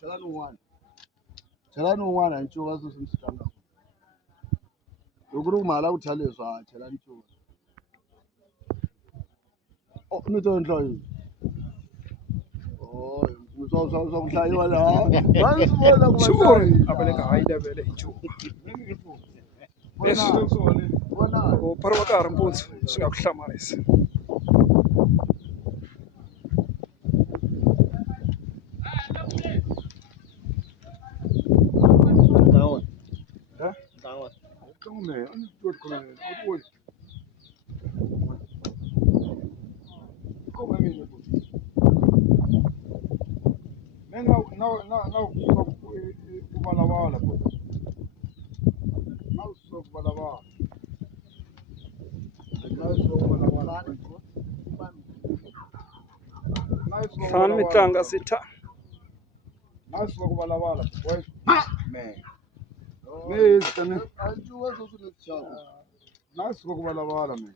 Chelani un'wana hi ncuva sweswi swi tlanga loko ku ri ku mali a ku thya leswi a chelani ncuva mi to endla yini swa ku hlayiwa laha va swi vona ku sure a va le ka high level hi ncuva leswi loko phariwa ka ha ri mpundzu swi nga ku hlamarisa ntlhanu mi tlanga sitha Nice ku valavala boys. Man. Nice ku valavala man.